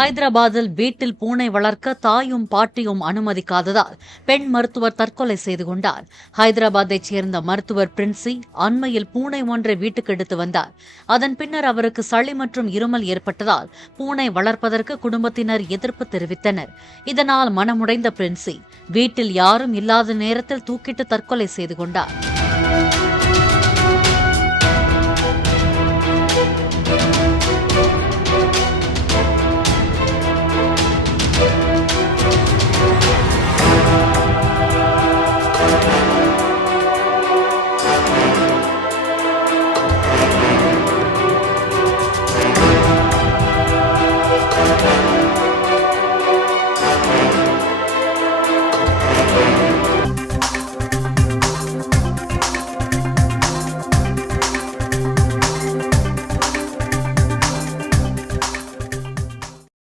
ஹைதராபாத்தில் வீட்டில் பூனை வளர்க்க தாயும் பாட்டியும் அனுமதிக்காததால் பெண் மருத்துவர் தற்கொலை செய்து கொண்டார். ஹைதராபாத்தைச் சேர்ந்த மருத்துவர் பிரின்சி அண்மையில் பூனை ஒன்றை வீட்டுக்கு எடுத்து வந்தார். அதன் பின்னர் அவருக்கு சளி மற்றும் இருமல் ஏற்பட்டதால் பூனை வளர்ப்பதற்கு குடும்பத்தினர் எதிர்ப்பு தெரிவித்தனர். இதனால் மனமுடைந்த பிரின்சி வீட்டில் யாரும் இல்லாத நேரத்தில் தூக்கிட்டு தற்கொலை செய்து கொண்டார்.